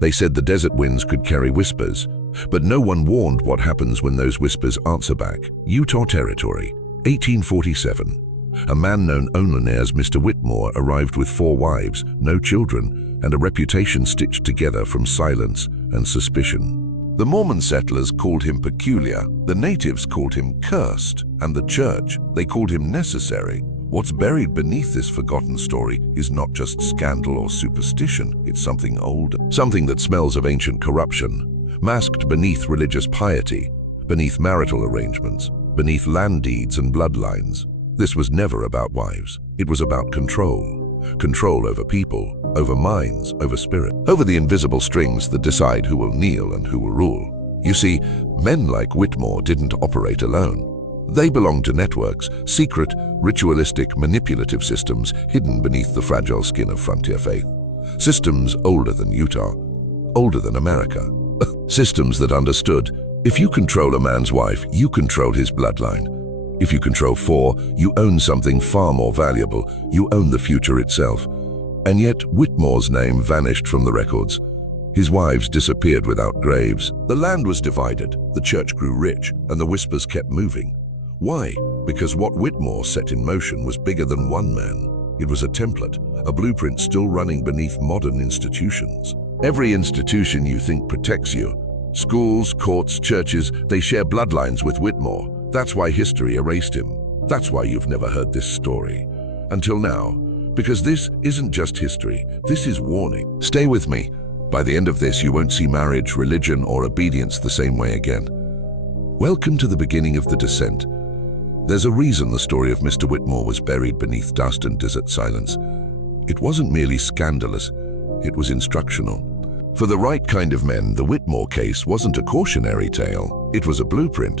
They said the desert winds could carry whispers, but no one warned what happens when those whispers answer back. Utah Territory, 1847. A man known only as Mr. Whitmore arrived with 4 wives, no children, and a reputation stitched together from silence and suspicion. The Mormon settlers called him peculiar, the natives called him cursed, and the church, they called him necessary. What's buried beneath this forgotten story is not just scandal or superstition, it's something older, something that smells of ancient corruption, masked beneath religious piety, beneath marital arrangements, beneath land deeds and bloodlines. This was never about wives. It was about control. Control over people, over minds, over spirit, over the invisible strings that decide who will kneel and who will rule. You see, men like Whitmore didn't operate alone. They belonged to networks, secret, ritualistic, manipulative systems hidden beneath the fragile skin of frontier faith. Systems older than Utah, older than America. Systems that understood, if you control a man's wife, you control his bloodline. If you control 4, you own something far more valuable. You own the future itself. And yet, Whitmore's name vanished from the records. His wives disappeared without graves. The land was divided, the church grew rich, and the whispers kept moving. Why? Because what Whitmore set in motion was bigger than one man. It was a template, a blueprint still running beneath modern institutions. Every institution you think protects you, schools, courts, churches, they share bloodlines with Whitmore. That's why history erased him. That's why you've never heard this story. Until now. Because this isn't just history, this is warning. Stay with me. By the end of this, you won't see marriage, religion, or obedience the same way again. Welcome to the beginning of the descent. There's a reason the story of Mr. Whitmore was buried beneath dust and desert silence. It wasn't merely scandalous, it was instructional. For the right kind of men, the Whitmore case wasn't a cautionary tale, it was a blueprint.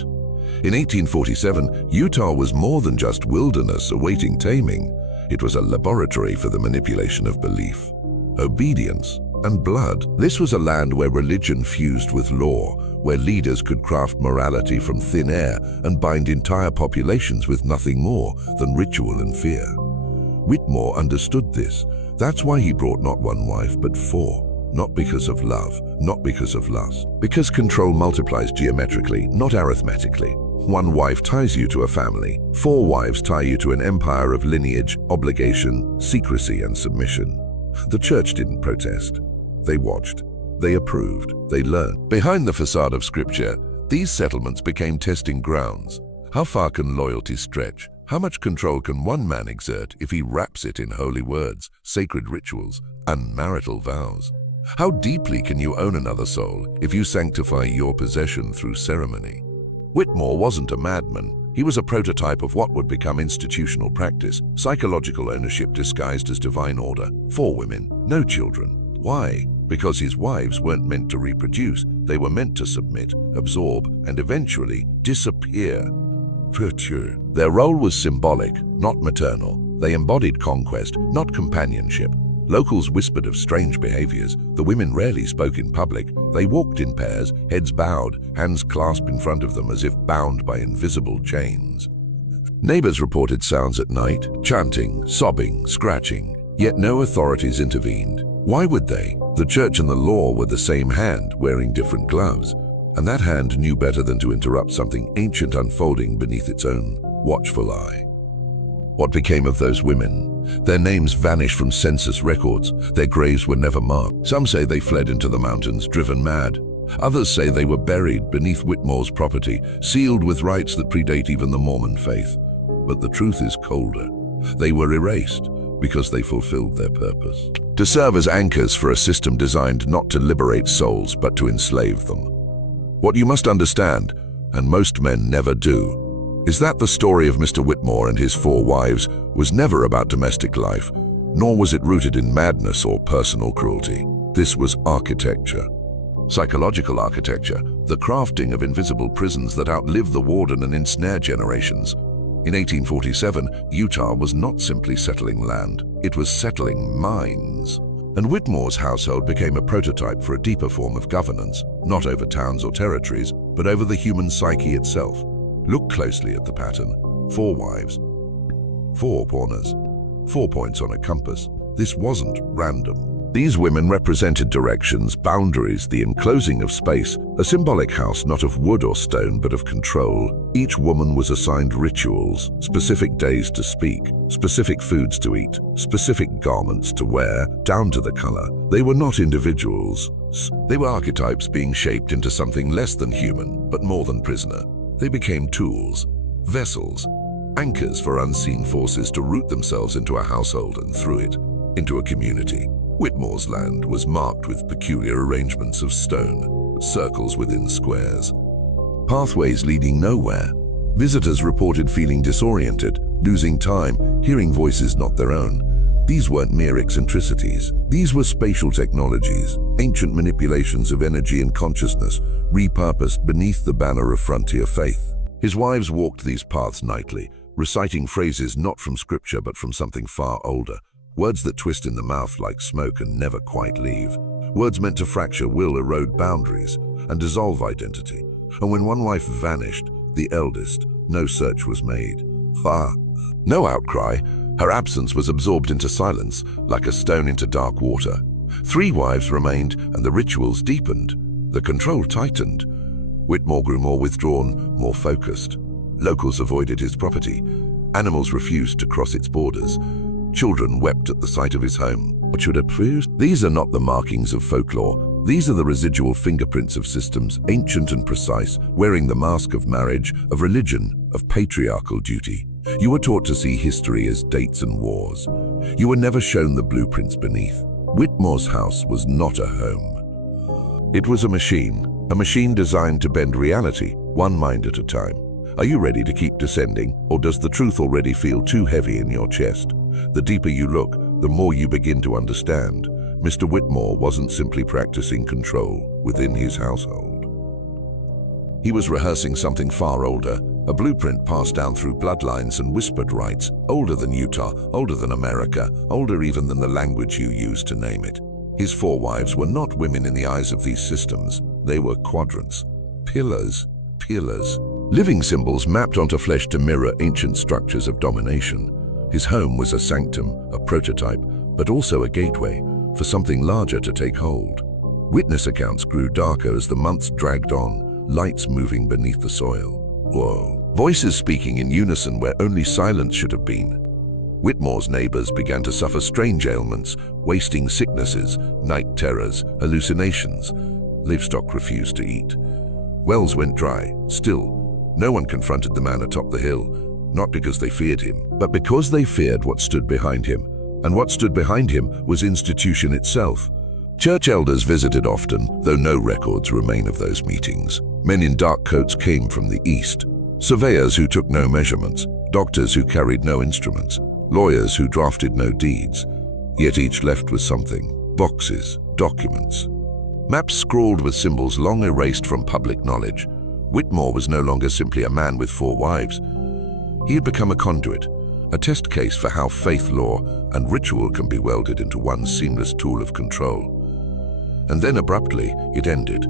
In 1847, Utah was more than just wilderness awaiting taming. It was a laboratory for the manipulation of belief, obedience, and blood. This was a land where religion fused with law, where leaders could craft morality from thin air and bind entire populations with nothing more than ritual and fear. Whitmore understood this. That's why he brought not 1 wife, but 4. Not because of love, not because of lust. Because control multiplies geometrically, not arithmetically. 1 wife ties you to a family. 4 wives tie you to an empire of lineage, obligation, secrecy, and submission. The church didn't protest. They watched. They approved. They learned. Behind the facade of scripture, these settlements became testing grounds. How far can loyalty stretch? How much control can one man exert if he wraps it in holy words, sacred rituals, and marital vows? How deeply can you own another soul if you sanctify your possession through ceremony? Whitmore wasn't a madman. He was a prototype of what would become institutional practice, psychological ownership disguised as divine order. 4 women, no children. Why? Because his wives weren't meant to reproduce. They were meant to submit, absorb, and eventually disappear. Their role was symbolic, not maternal. They embodied conquest, not companionship. Locals whispered of strange behaviors. The women rarely spoke in public. They walked in pairs, heads bowed, hands clasped in front of them as if bound by invisible chains. Neighbors reported sounds at night, chanting, sobbing, scratching, yet no authorities intervened. Why would they? The church and the law were the same hand, wearing different gloves, and that hand knew better than to interrupt something ancient unfolding beneath its own watchful eye. What became of those women? Their names vanished from census records. Their graves were never marked. Some say they fled into the mountains, driven mad. Others say they were buried beneath Whitmore's property, sealed with rites that predate even the Mormon faith. But the truth is colder. They were erased because they fulfilled their purpose. To serve as anchors for a system designed not to liberate souls, but to enslave them. What you must understand, and most men never do, is that the story of Mr. Whitmore and his 4 wives was never about domestic life, nor was it rooted in madness or personal cruelty. This was architecture. Psychological architecture, the crafting of invisible prisons that outlive the warden and ensnare generations. In 1847, Utah was not simply settling land, it was settling minds. And Whitmore's household became a prototype for a deeper form of governance, not over towns or territories, but over the human psyche itself. Look closely at the pattern. 4 wives, 4 pawners, 4 points on a compass. This wasn't random. These women represented directions, boundaries, the enclosing of space, a symbolic house not of wood or stone but of control. Each woman was assigned rituals, specific days to speak, specific foods to eat, specific garments to wear, down to the color. They were not individuals. They were archetypes being shaped into something less than human, but more than prisoner. They became tools, vessels, anchors for unseen forces to root themselves into a household and through it, into a community. Whitmore's land was marked with peculiar arrangements of stone, circles within squares, pathways leading nowhere. Visitors reported feeling disoriented, losing time, hearing voices not their own. These weren't mere eccentricities. These were spatial technologies, ancient manipulations of energy and consciousness, repurposed beneath the banner of frontier faith. His wives walked these paths nightly, reciting phrases not from scripture but from something far older. Words that twist in the mouth like smoke and never quite leave. Words meant to fracture will, erode boundaries, and dissolve identity. And when one wife vanished, the eldest, no search was made. No outcry. Her absence was absorbed into silence, like a stone into dark water. 3 wives remained, and the rituals deepened. The control tightened. Whitmore grew more withdrawn, more focused. Locals avoided his property. Animals refused to cross its borders. Children wept at the sight of his home. What should it prove? These are not the markings of folklore. These are the residual fingerprints of systems, ancient and precise, wearing the mask of marriage, of religion, of patriarchal duty. You were taught to see history as dates and wars. You were never shown the blueprints beneath. Whitmore's house was not a home. It was a machine designed to bend reality, one mind at a time. Are you ready to keep descending, or does the truth already feel too heavy in your chest? The deeper you look, the more you begin to understand. Mr. Whitmore wasn't simply practicing control within his household. He was rehearsing something far older, a blueprint passed down through bloodlines and whispered rites, older than Utah, older than America, older even than the language you use to name it. His 4 wives were not women in the eyes of these systems. They were quadrants, pillars, living symbols mapped onto flesh to mirror ancient structures of domination. His home was a sanctum, a prototype, but also a gateway for something larger to take hold. Witness accounts grew darker as the months dragged on, lights moving beneath the soil. Whoa. Voices speaking in unison where only silence should have been. Whitmore's neighbors began to suffer strange ailments, wasting sicknesses, night terrors, hallucinations. Livestock refused to eat. Wells went dry. Still, no one confronted the man atop the hill. Not because they feared him, but because they feared what stood behind him. And what stood behind him was institution itself. Church elders visited often, though no records remain of those meetings. Men in dark coats came from the east. Surveyors who took no measurements. Doctors who carried no instruments. Lawyers who drafted no deeds. Yet each left with something. Boxes, documents. Maps scrawled with symbols long erased from public knowledge. Whitmore was no longer simply a man with 4 wives. He had become a conduit, a test case for how faith, law, and ritual can be welded into one seamless tool of control. And then abruptly, it ended.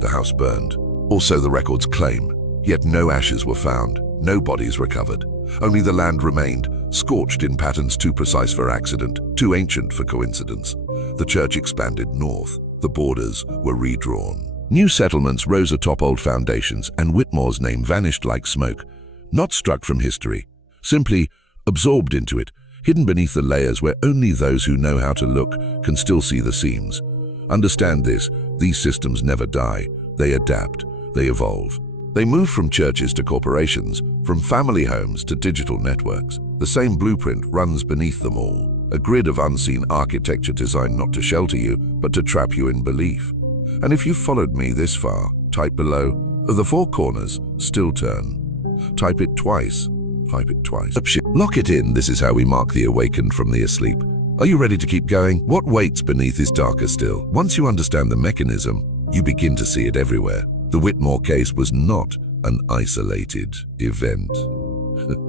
The house burned. Also the records claim. Yet no ashes were found, no bodies recovered. Only the land remained, scorched in patterns too precise for accident, too ancient for coincidence. The church expanded north. The borders were redrawn. New settlements rose atop old foundations, and Whitmore's name vanished like smoke. Not struck from history, simply absorbed into it, hidden beneath the layers where only those who know how to look can still see the seams. Understand this, these systems never die. They adapt, they evolve. They move from churches to corporations, from family homes to digital networks. The same blueprint runs beneath them all, a grid of unseen architecture designed not to shelter you, but to trap you in belief. And if you've followed me this far, type below, the 4 corners still turn. Type it twice. Lock it in. This is how we mark the awakened from the asleep. Are you ready to keep going? What waits beneath is darker still. Once you understand the mechanism, you begin to see it everywhere. The Whitmore case was not an isolated event.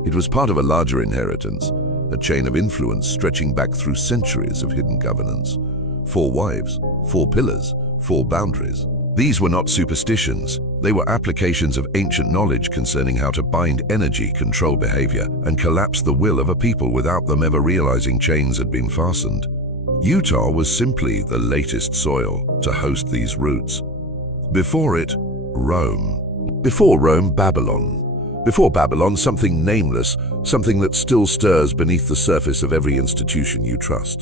It was part of a larger inheritance, a chain of influence stretching back through centuries of hidden governance. 4 wives, 4 pillars, 4 boundaries. These were not superstitions. They were applications of ancient knowledge concerning how to bind energy, control behavior, and collapse the will of a people without them ever realizing chains had been fastened. Utah was simply the latest soil to host these roots. Before it, Rome. Before Rome, Babylon. Before Babylon, something nameless, something that still stirs beneath the surface of every institution you trust.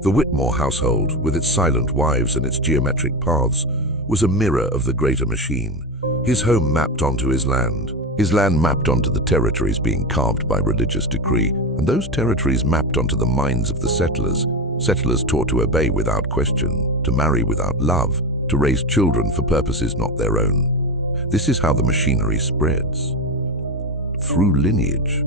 The Whitmore household, with its silent wives and its geometric paths, was a mirror of the greater machine. His home mapped onto his land mapped onto the territories being carved by religious decree, and those territories mapped onto the minds of the settlers taught to obey without question, to marry without love, to raise children for purposes not their own. This is how the machinery spreads. Through lineage.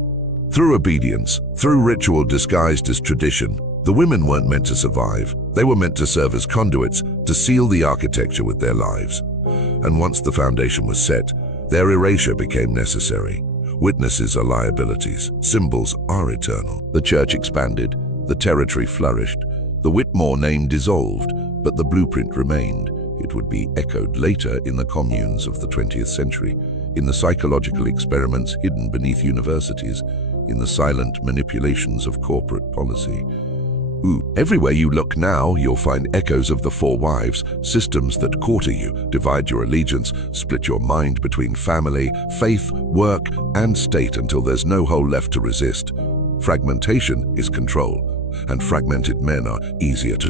Through obedience, through ritual disguised as tradition. The women weren't meant to survive. They were meant to serve as conduits, to seal the architecture with their lives. And once the foundation was set, their erasure became necessary. Witnesses are liabilities. Symbols are eternal. The church expanded. The territory flourished. The Whitmore name dissolved, but the blueprint remained. It would be echoed later in the communes of the 20th century, in the psychological experiments hidden beneath universities, in the silent manipulations of corporate policy. Everywhere you look now, you'll find echoes of the four wives, systems that quarter you, divide your allegiance, split your mind between family, faith, work, and state until there's no hole left to resist. Fragmentation is control, and fragmented men are easier to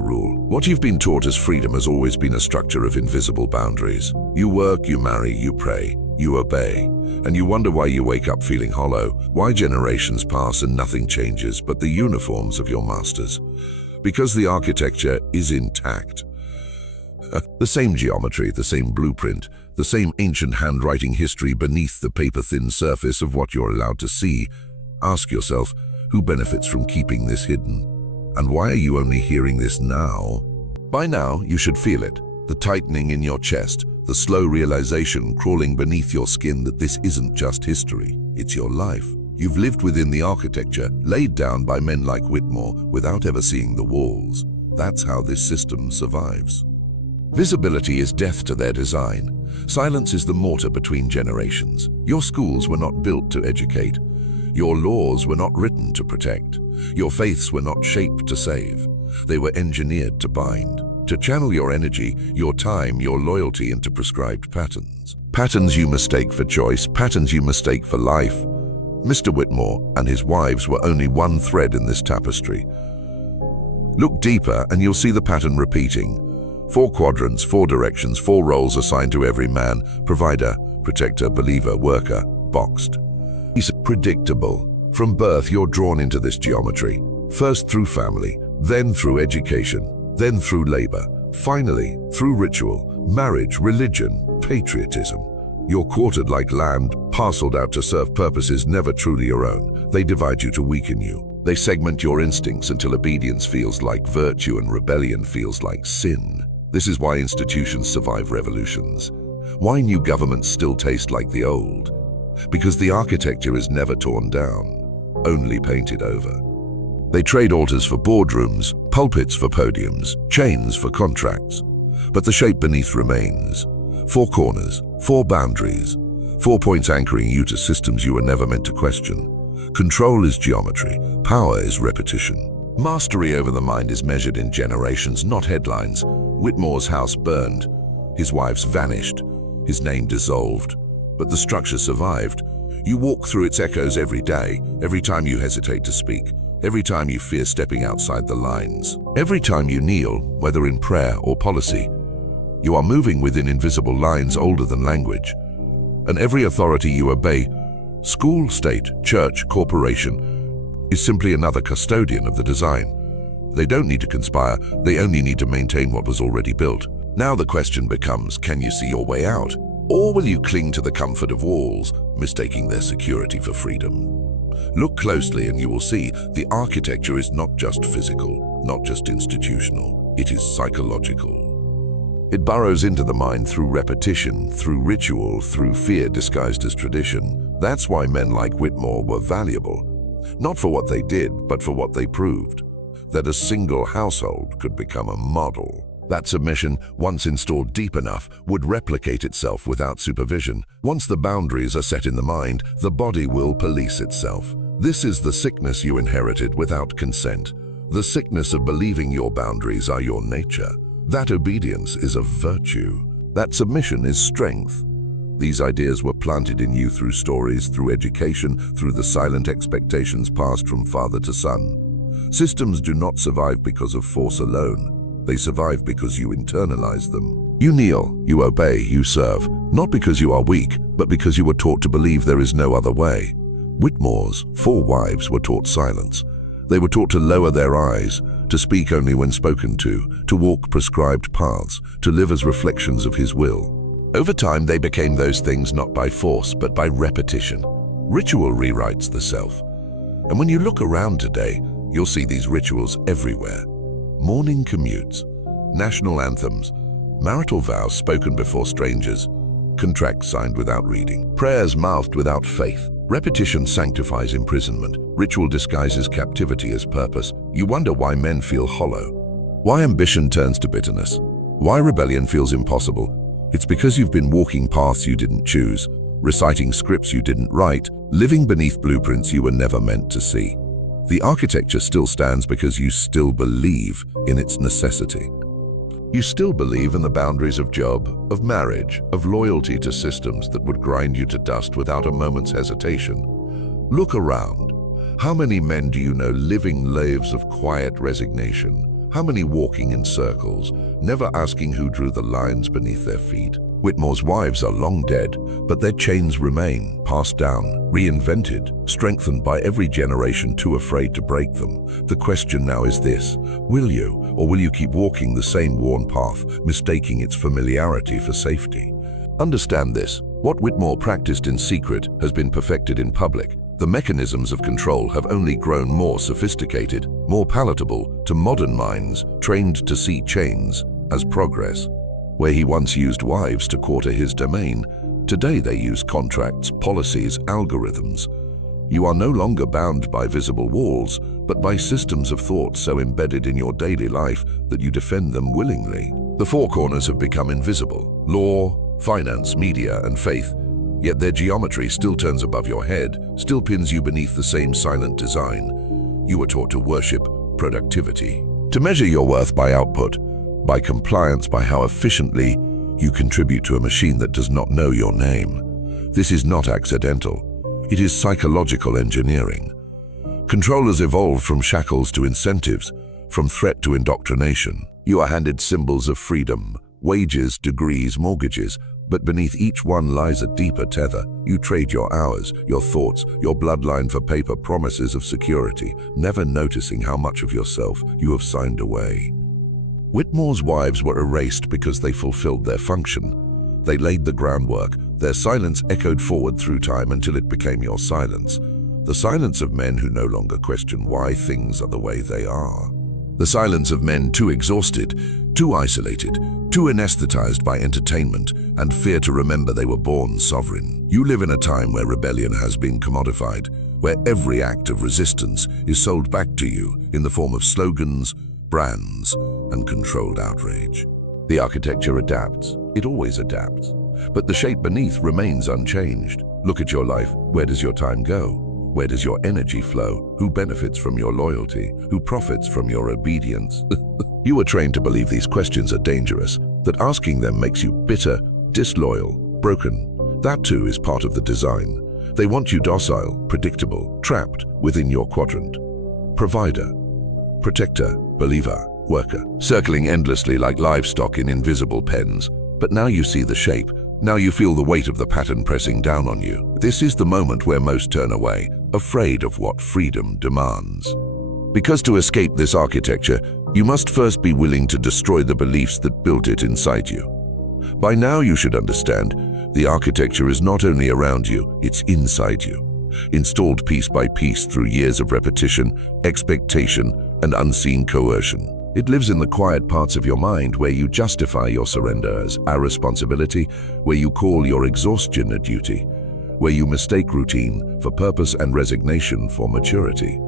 rule. What you've been taught as freedom has always been a structure of invisible boundaries. You work, you marry, you pray, you obey. And you wonder why you wake up feeling hollow, why generations pass and nothing changes but the uniforms of your masters. Because the architecture is intact. The same geometry, the same blueprint, the same ancient handwriting history beneath the paper-thin surface of what you're allowed to see. Ask yourself, who benefits from keeping this hidden? And why are you only hearing this now? By now, you should feel it. The tightening in your chest, the slow realization crawling beneath your skin that this isn't just history, it's your life. You've lived within the architecture laid down by men like Whitmore without ever seeing the walls. That's how this system survives. Visibility is death to their design. Silence is the mortar between generations. Your schools were not built to educate. Your laws were not written to protect. Your faiths were not shaped to save. They were engineered to bind. To channel your energy, your time, your loyalty into prescribed patterns. Patterns you mistake for choice, patterns you mistake for life. Mr. Whitmore and his wives were only one thread in this tapestry. Look deeper and you'll see the pattern repeating. 4 quadrants, 4 directions, 4 roles assigned to every man: provider, protector, believer, worker, boxed. It's predictable. From birth, you're drawn into this geometry. First through family, then through education, then through labor, finally through ritual, marriage, religion, patriotism. You're quartered like land, parceled out to serve purposes never truly your own. They divide you to weaken you. They segment your instincts until obedience feels like virtue and rebellion feels like sin. This is why institutions survive revolutions. Why new governments still taste like the old. Because the architecture is never torn down, only painted over. They trade altars for boardrooms, pulpits for podiums, chains for contracts. But the shape beneath remains. 4 corners, 4 boundaries, 4 points anchoring you to systems you were never meant to question. Control is geometry, power is repetition. Mastery over the mind is measured in generations, not headlines. Whitmore's house burned, his wives vanished, his name dissolved, but the structure survived. You walk through its echoes every day, every time you hesitate to speak, every time you fear stepping outside the lines, every time you kneel, whether in prayer or policy. You are moving within invisible lines older than language. And every authority you obey, school, state, church, corporation, is simply another custodian of the design. They don't need to conspire, they only need to maintain what was already built. Now the question becomes, can you see your way out? Or will you cling to the comfort of walls, mistaking their security for freedom? Look closely and you will see the architecture is not just physical, not just institutional, it is psychological. It burrows into the mind through repetition, through ritual, through fear disguised as tradition. That's why men like Whitmore were valuable. Not for what they did, but for what they proved. That a single household could become a model. That submission, once installed deep enough, would replicate itself without supervision. Once the boundaries are set in the mind, the body will police itself. This is the sickness you inherited without consent. The sickness of believing your boundaries are your nature. That obedience is a virtue. That submission is strength. These ideas were planted in you through stories, through education, through the silent expectations passed from father to son. Systems do not survive because of force alone. They survive because you internalize them. You kneel, you obey, you serve, not because you are weak, but because you were taught to believe there is no other way. Whitmore's 4 wives were taught silence. They were taught to lower their eyes, to speak only when spoken to walk prescribed paths, to live as reflections of his will. Over time, they became those things not by force, but by repetition. Ritual rewrites the self. And when you look around today, you'll see these rituals everywhere. Morning commutes, national anthems, marital vows spoken before strangers, contracts signed without reading, prayers mouthed without faith. Repetition sanctifies imprisonment. Ritual disguises captivity as purpose. You wonder why men feel hollow, why ambition turns to bitterness, why rebellion feels impossible. It's because you've been walking paths you didn't choose, reciting scripts you didn't write, living beneath blueprints you were never meant to see. The architecture still stands because you still believe in its necessity. You still believe in the boundaries of job, of marriage, of loyalty to systems that would grind you to dust without a moment's hesitation. Look around. How many men do you know living lives of quiet resignation? How many walking in circles, never asking who drew the lines beneath their feet? Whitmore's wives are long dead, but their chains remain, passed down, reinvented, strengthened by every generation too afraid to break them. The question now is this: will you, or will you keep walking the same worn path, mistaking its familiarity for safety? Understand this: what Whitmore practiced in secret has been perfected in public. The mechanisms of control have only grown more sophisticated, more palatable to modern minds trained to see chains as progress. Where he once used wives to quarter his domain, today they use contracts, policies, algorithms. You are no longer bound by visible walls, but by systems of thought so embedded in your daily life that you defend them willingly. The 4 corners have become invisible: law, finance, media, and faith. Yet their geometry still turns above your head, still pins you beneath the same silent design. You were taught to worship productivity, to measure your worth by output, by compliance, by how efficiently you contribute to a machine that does not know your name. This is not accidental. It is psychological engineering. Controllers evolved from shackles to incentives, from threat to indoctrination. You are handed symbols of freedom, wages, degrees, mortgages, but beneath each one lies a deeper tether. You trade your hours, your thoughts, your bloodline for paper promises of security, never noticing how much of yourself you have signed away. Whitmore's wives were erased because they fulfilled their function. They laid the groundwork. Their silence echoed forward through time until it became your silence. The silence of men who no longer question why things are the way they are. The silence of men too exhausted, too isolated, too anesthetized by entertainment and fear to remember they were born sovereign. You live in a time where rebellion has been commodified, where every act of resistance is sold back to you in the form of slogans, brands, and controlled outrage. The architecture adapts. It always adapts. But the shape beneath remains unchanged. Look at your life. Where does your time go? Where does your energy flow? Who benefits from your loyalty? Who profits from your obedience? You were trained to believe these questions are dangerous, that asking them makes you bitter, disloyal, broken. That too is part of the design. They want you docile, predictable, trapped within your quadrant. Provider, protector, believer, worker, circling endlessly like livestock in invisible pens. But now you see the shape. Now you feel the weight of the pattern pressing down on you. This is the moment where most turn away, afraid of what freedom demands. Because to escape this architecture, you must first be willing to destroy the beliefs that built it inside you. By now you should understand, the architecture is not only around you, it's inside you. Installed piece by piece through years of repetition, expectation, and unseen coercion. It lives in the quiet parts of your mind where you justify your surrender as our responsibility, where you call your exhaustion a duty, where you mistake routine for purpose and resignation for maturity.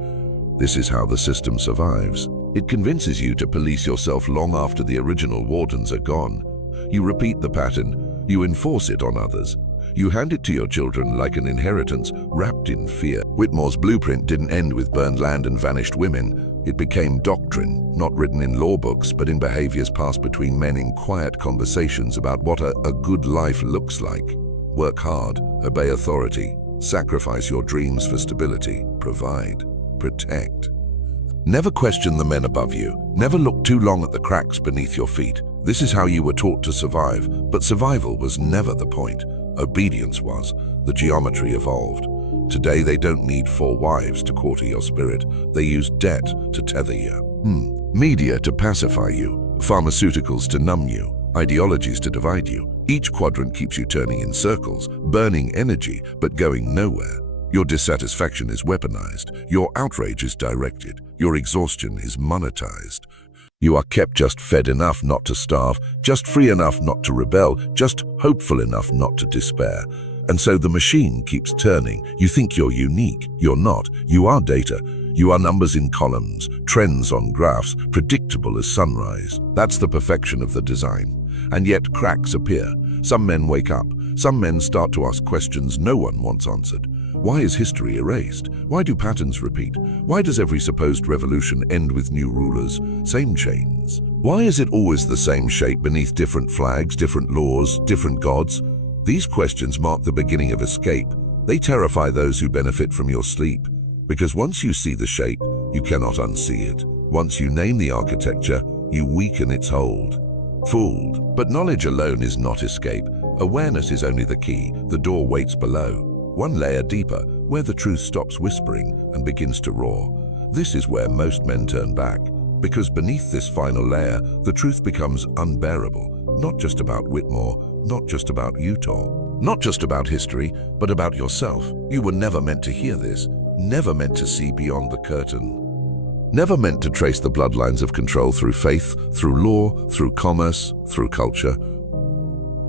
This is how the system survives. It convinces you to police yourself long after the original wardens are gone. You repeat the pattern, you enforce it on others. You hand it to your children like an inheritance wrapped in fear. Whitmore's blueprint didn't end with burned land and vanished women. It became doctrine, not written in law books, but in behaviors passed between men in quiet conversations about what a good life looks like. Work hard, obey authority, sacrifice your dreams for stability, provide, protect. Never question the men above you. Never look too long at the cracks beneath your feet. This is how you were taught to survive, but survival was never the point. Obedience was. The geometry evolved. Today they don't need 4 wives to quarter your spirit. They use debt to tether you. Media to pacify you. Pharmaceuticals to numb you. Ideologies to divide you. Each quadrant keeps you turning in circles, burning energy, but going nowhere. Your dissatisfaction is weaponized. Your outrage is directed. Your exhaustion is monetized. You are kept just fed enough not to starve, just free enough not to rebel, just hopeful enough not to despair. And so the machine keeps turning. You think you're unique. You're not. You are data. You are numbers in columns, trends on graphs, predictable as sunrise. That's the perfection of the design. And yet cracks appear. Some men wake up. Some men start to ask questions no one wants answered. Why is history erased? Why do patterns repeat? Why does every supposed revolution end with new rulers, same chains? Why is it always the same shape beneath different flags, different laws, different gods? These questions mark the beginning of escape. They terrify those who benefit from your sleep. Because once you see the shape, you cannot unsee it. Once you name the architecture, you weaken its hold. Fooled. But knowledge alone is not escape. Awareness is only the key. The door waits below. One layer deeper, where the truth stops whispering and begins to roar. This is where most men turn back. Because beneath this final layer, the truth becomes unbearable. Not just about Whitmore, not just about Utah, not just about history, but about yourself. You were never meant to hear this, never meant to see beyond the curtain. Never meant to trace the bloodlines of control through faith, through law, through commerce, through culture.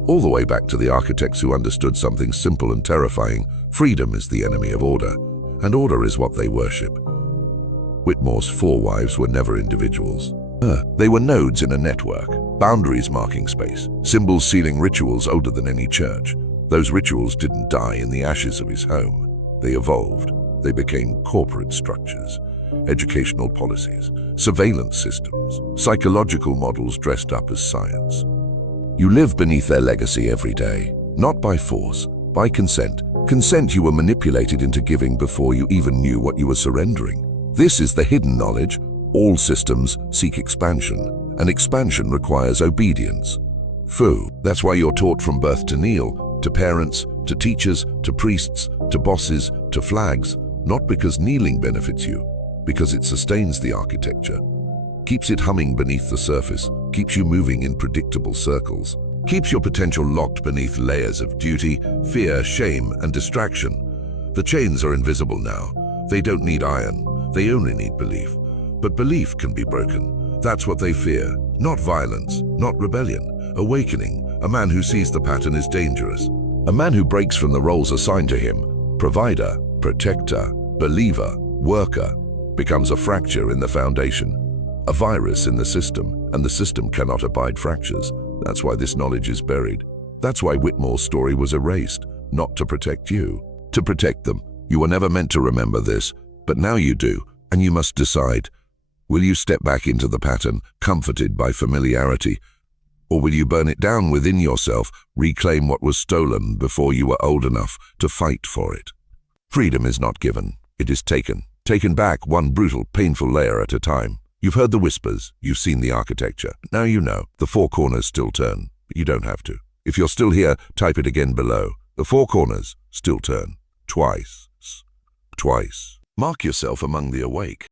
All the way back to the architects who understood something simple and terrifying. Freedom is the enemy of order, and order is what they worship. Whitmore's 4 wives were never individuals. They were nodes in a network, boundaries marking space, symbols sealing rituals older than any church. Those rituals didn't die in the ashes of his home. They evolved. They became corporate structures, educational policies, surveillance systems, psychological models dressed up as science. You live beneath their legacy every day, not by force, by consent. Consent you were manipulated into giving before you even knew what you were surrendering. This is the hidden knowledge. All systems seek expansion, and expansion requires obedience. That's why you're taught from birth to kneel, to parents, to teachers, to priests, to bosses, to flags, not because kneeling benefits you, because it sustains the architecture, keeps it humming beneath the surface, keeps you moving in predictable circles, keeps your potential locked beneath layers of duty, fear, shame, and distraction. The chains are invisible now. They don't need iron. They only need belief. But belief can be broken. That's what they fear. Not violence, not rebellion. Awakening. A man who sees the pattern is dangerous. A man who breaks from the roles assigned to him, provider, protector, believer, worker, becomes a fracture in the foundation, a virus in the system, and the system cannot abide fractures. That's why this knowledge is buried. That's why Whitmore's story was erased, not to protect you, to protect them. You were never meant to remember this, but now you do, and you must decide. Will you step back into the pattern, comforted by familiarity? Or will you burn it down within yourself, reclaim what was stolen before you were old enough to fight for it? Freedom is not given, it is taken. Taken back one brutal, painful layer at a time. You've heard the whispers, you've seen the architecture. Now you know, the 4 corners still turn, but you don't have to. If you're still here, type it again below. The 4 corners still turn. Twice. Twice. Mark yourself among the awake.